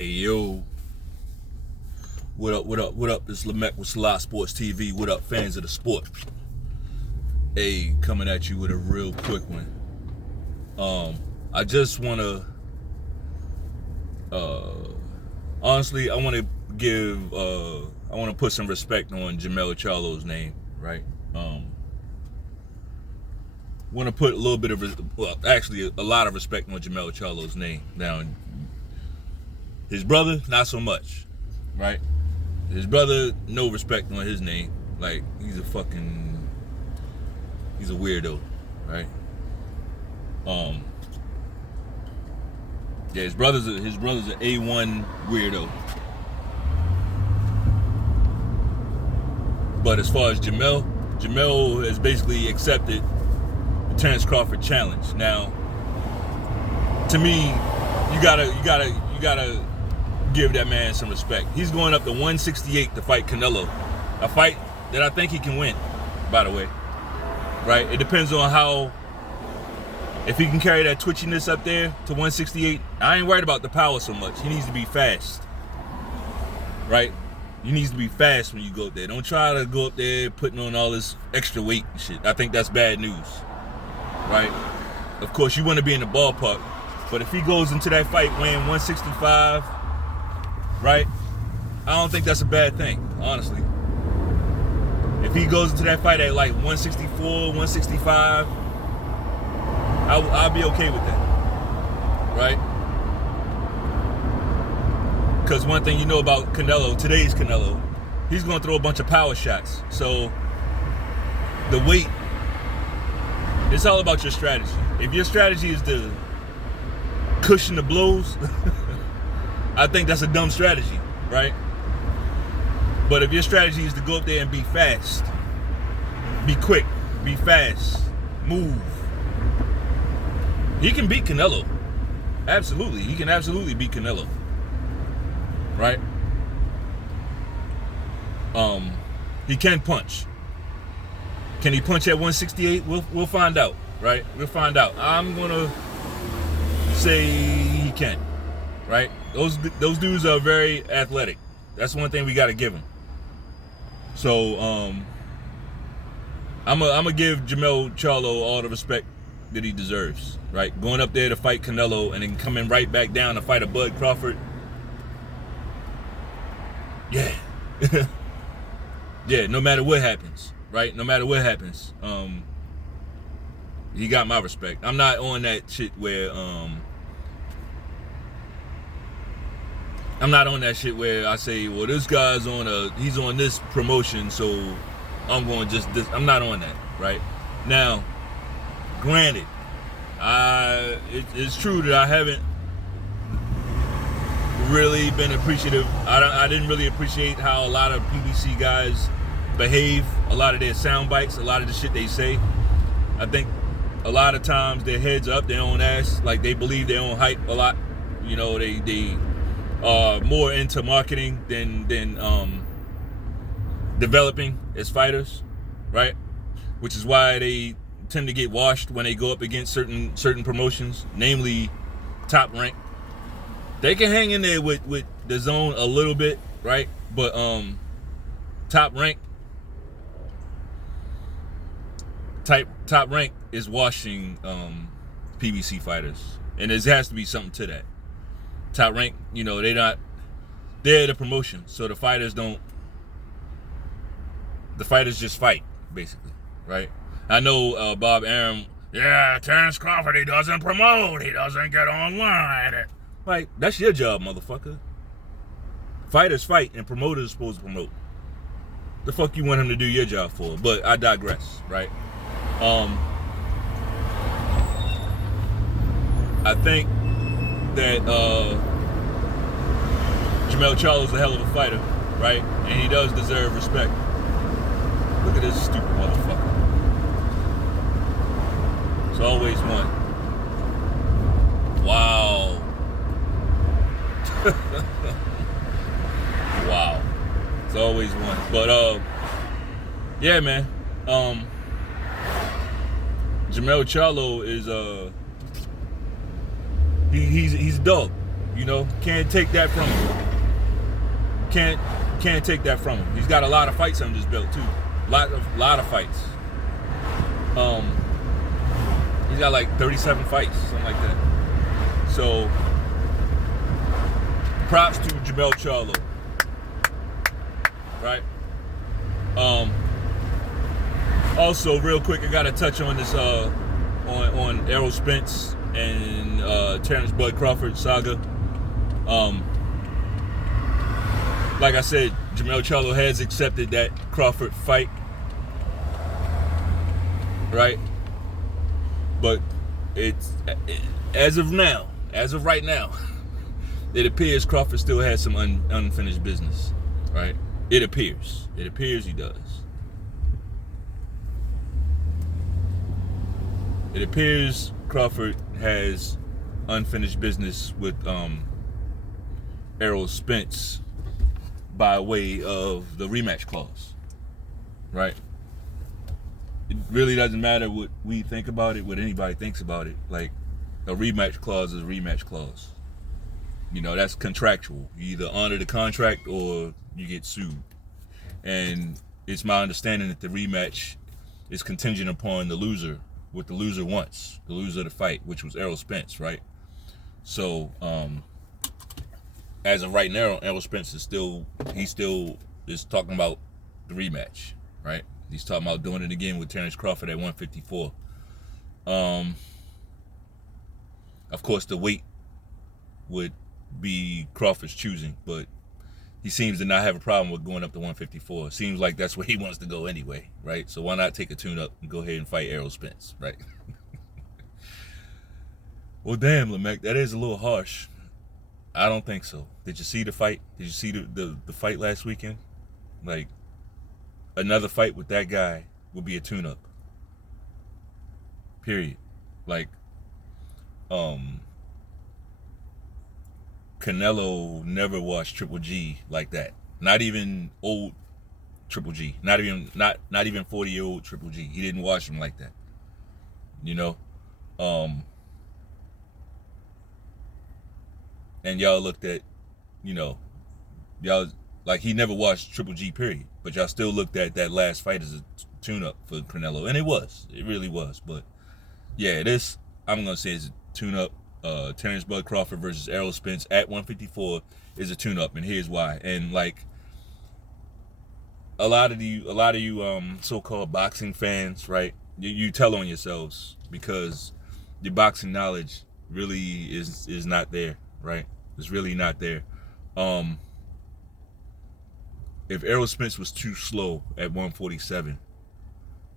Hey yo, what up, what up, what up? This is Lamech with selahsportstv. What up, fans of the sport? Hey, coming at you with a real quick one. I just wanna honestly, I wanna put some respect on Jermell Charlo's name, right? Want to put a little bit of, actually a lot of respect on Jermell Charlo's name. Now, his brother, not so much, right? His brother, no respect on his name. Like, he's a weirdo, right? Yeah, his brother's an A1 weirdo. But as far as Jermell has basically accepted the Terrence Crawford challenge. Now, to me, you gotta give that man some respect. He's going up to 168 to fight Canelo, a fight that I think he can win, by the way. Right? It depends on if he can carry that twitchiness up there to 168. I ain't worried about the power so much. He needs to be fast, right? You need to be fast when you go up there. Don't try to go up there putting on all this extra weight and shit. I think that's bad news, right? Of course, you want to be in the ballpark, but if he goes into that fight weighing 165, right? I don't think that's a bad thing, honestly. If he goes into that fight at like 164, 165, I'll be okay with that, right? Because one thing you know about Canelo, today's Canelo, he's going to throw a bunch of power shots. So the weight, it's all about your strategy. If your strategy is to cushion the blows, I think that's a dumb strategy, right? But if your strategy is to go up there and be fast, be quick, be fast, move, he can beat Canelo. Absolutely. He can absolutely beat Canelo. Right? He can punch. Can he punch at 168? We'll find out, right? We'll find out. I'm gonna say he can, right? Those dudes are very athletic. That's one thing we gotta give him. So I'm gonna give Jermell Charlo all the respect that he deserves, right? Going up there to fight Canelo and then coming right back down to fight a Bud Crawford. Yeah. Yeah, no matter what happens, right? No matter what happens, he got my respect. I'm not on that shit where I say, well, this guy's he's on this promotion, so I'm going just this. I'm not on that, right? Now, granted, it's true that I haven't really been appreciative. I didn't really appreciate how a lot of PBC guys behave, a lot of their sound bites, a lot of the shit they say. I think a lot of times their heads are up their own ass, like they believe their own hype a lot. You know, they are more into marketing than developing as fighters, right? Which is why they tend to get washed when they go up against certain promotions, namely Top Rank. They can hang in there with the zone a little bit, right? But Top Rank is washing PBC fighters, and there has to be something to that. Top Rank, you know, they're the promotion, so the fighters just fight, basically, right? I know Bob Arum, Terrence Crawford, he doesn't promote, he doesn't get online. Like, that's your job, motherfucker. Fighters fight and promoters are supposed to promote. The fuck you want him to do your job for? But I digress, right? I think that Jermell Charlo's a hell of a fighter, right? And he does deserve respect. Look at this stupid motherfucker. It's always one. Wow. Wow. It's always one. But yeah, man. Jermell Charlo is he's a dog. You know, can't take that from him. Can't take that from him. He's got a lot of fights under his belt too. Lot of fights. He's got like 37 fights, something like that. So, props to Jermell Charlo. Right? Also, real quick, I gotta touch on this on Errol Spence and Terrence Bud Crawford saga. Like I said, Jermell Charlo has accepted that Crawford fight, right? But as of right now, it appears Crawford still has some unfinished business, right? It appears he does. It appears Crawford has unfinished business with Errol Spence by way of the rematch clause, right? It really doesn't matter what we think about it, what anybody thinks about it. Like, a rematch clause is a rematch clause. You know, that's contractual. You either honor the contract or you get sued. And it's my understanding that the rematch is contingent upon the loser, what the loser wants, the loser of the fight, which was Errol Spence, right? So, as of right now, Errol Spence is still talking about the rematch, right? He's talking about doing it again with Terrence Crawford at 154. Of course, the weight would be Crawford's choosing, but he seems to not have a problem with going up to 154. Seems like that's where he wants to go anyway, right? So why not take a tune-up and go ahead and fight Errol Spence, right? Well, damn, Lamech, that is a little harsh. I don't think so. Did you see the fight? Did you see the fight last weekend? Like, another fight with that guy will be a tune-up. Period. Like, Canelo never watched Triple G like that. Not even old Triple G. Not even 40-year-old Triple G. He didn't watch him like that. You know? And y'all looked at, you know, y'all, like, he never watched Triple G, period. But y'all still looked at that last fight as a tune-up for Canelo. And it was. It really was. But, yeah, this, I'm going to say, is a tune-up. Terrence Bud Crawford versus Errol Spence at 154 is a tune-up. And here's why. And, like, a lot of you so-called boxing fans, right, you tell on yourselves because your boxing knowledge really is not there. Right? It's really not there. If Errol Spence was too slow at 147,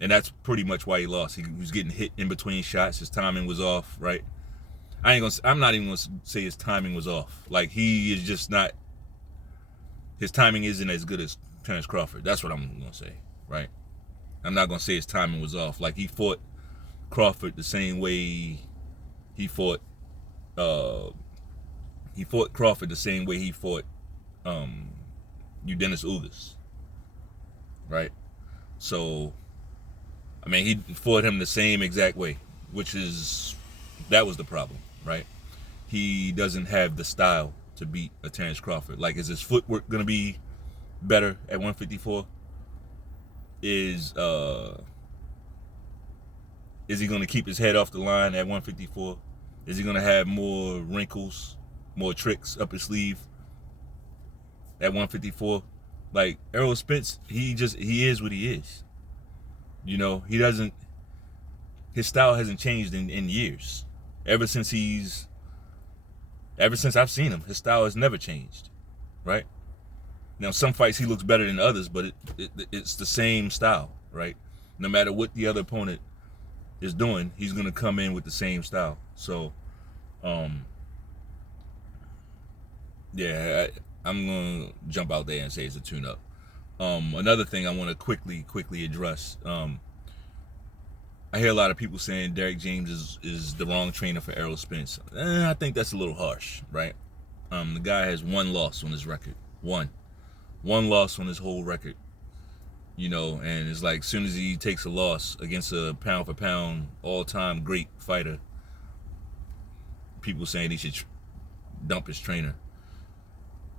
and that's pretty much why he lost. He was getting hit in between shots. His timing was off, right? I'm not even gonna say his timing was off. Like, he is just not. His timing isn't as good as Terrence Crawford. That's what I'm gonna say, right? I'm not gonna say his timing was off. Like, he fought Crawford the same way he fought. He fought Crawford the same way he fought Dennis Ugas, right? So, I mean, he fought him the same exact way, that was the problem, right? He doesn't have the style to beat a Terrence Crawford. Like, is his footwork going to be better at 154? Is he going to keep his head off the line at 154? Is he going to have more wrinkles, more tricks up his sleeve at 154? Like, Errol Spence, he is what he is. You know, his style hasn't changed in years. Ever since I've seen him, his style has never changed, right? Now, some fights he looks better than others, but it's the same style, right? No matter what the other opponent is doing, he's going to come in with the same style. So, yeah, I'm going to jump out there and say it's a tune-up. Another thing I want to quickly address. I hear a lot of people saying Derek James is the wrong trainer for Errol Spence. I think that's a little harsh, right? The guy has one loss on his record. One loss on his whole record. You know, and it's like, as soon as he takes a loss against a pound-for-pound all-time great fighter, people saying he should dump his trainer.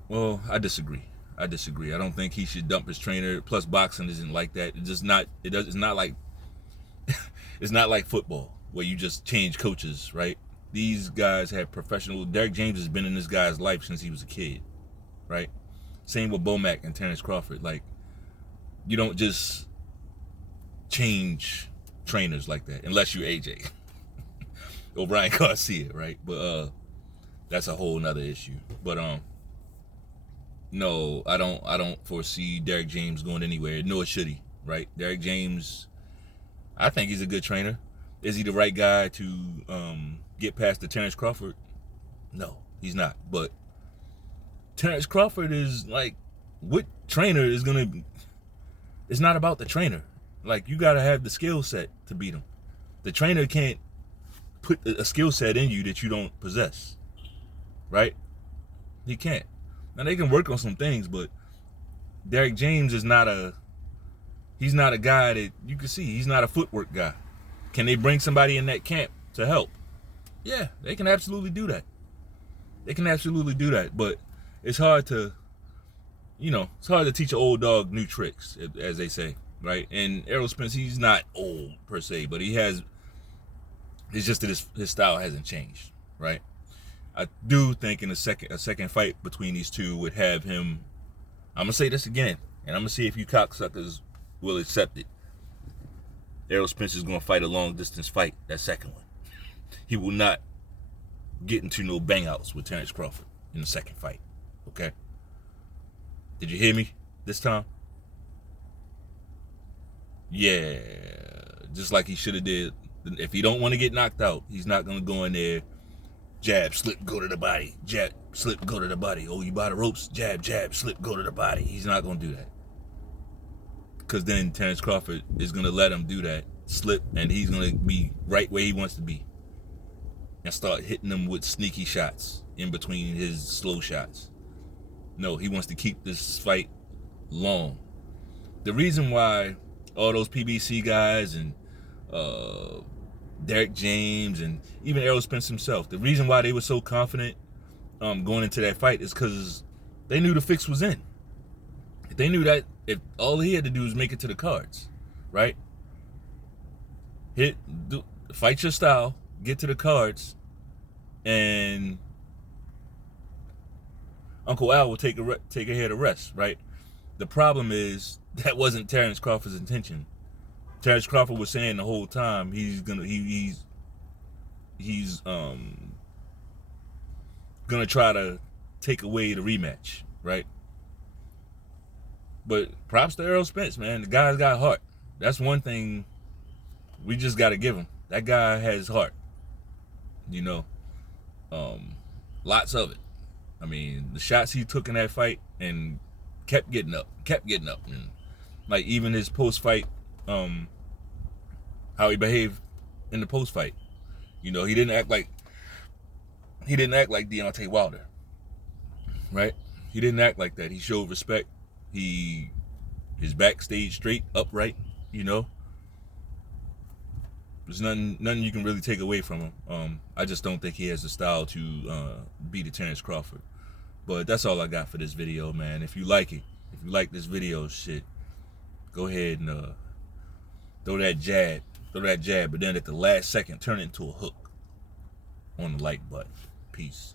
Well, I disagree. I don't think he should dump his trainer. Plus, boxing isn't like that. It's just not. It's not like. It's not like football where you just change coaches, right? These guys have professional. Derrick James has been in this guy's life since he was a kid, right? Same with Bomac and Terrence Crawford. Like, you don't just change trainers like that unless you're AJ or Ryan Garcia, right? But that's a whole nother issue. But no, I don't foresee Derrick James going anywhere, nor should he, right? Derrick James, I think he's a good trainer. Is he the right guy to get past the Terrence Crawford? No, he's not. But Terrence Crawford is like, what trainer is gonna? It's not about the trainer. Like, you gotta have the skill set to beat him. The trainer can't put a skill set in you that you don't possess, right? He can't. Now they can work on some things, but Derrick James is not a. He's not a guy that you can see. He's not a footwork guy. Can they bring somebody in that camp to help? Yeah, they can absolutely do that. They can absolutely do that. But it's hard to, it's hard to teach an old dog new tricks, as they say, right? And Errol Spence, he's not old per se, but he has. It's just that his style hasn't changed, right? I do think in a second fight between these two would have him. I'm gonna say this again, and I'm gonna see if you cocksuckers will accept it. Errol Spence is gonna fight a long distance fight, that second one. He will not get into no bang outs with Terrence Crawford in the second fight. Okay? Did you hear me this time? Yeah. Just like he should have did. If he don't want to get knocked out, he's not gonna go in there, jab, slip, go to the body. Jab, slip, go to the body. Oh, you by the ropes? Jab, jab, slip, go to the body. He's not gonna do that. Because then Terrence Crawford is going to let him do that, slip, and he's going to be right where he wants to be. And start hitting him with sneaky shots in between his slow shots. No, he wants to keep this fight long. The reason why all those PBC guys and Derrick James and even Errol Spence himself, the reason why they were so confident going into that fight is because they knew the fix was in. They knew that if all he had to do was make it to the cards, right? Fight your style, get to the cards, and Uncle Al will take a head of rest, right? The problem is that wasn't Terrence Crawford's intention. Terrence Crawford was saying the whole time he's gonna try to take away the rematch, right? But props to Errol Spence, man. The guy's got heart. That's one thing we just got to give him. That guy has heart. Lots of it. I mean, the shots he took in that fight and kept getting up. And like even his post-fight, how he behaved in the post-fight. He didn't act like Deontay Wilder, right? He didn't act like that. He showed respect. His back stayed straight, upright, There's nothing you can really take away from him. I just don't think he has the style to beat a Terrence Crawford. But that's all I got for this video, man. If you like it, if you like this video, shit, go ahead and throw that jab, but then at the last second, turn it into a hook on the like button. Peace.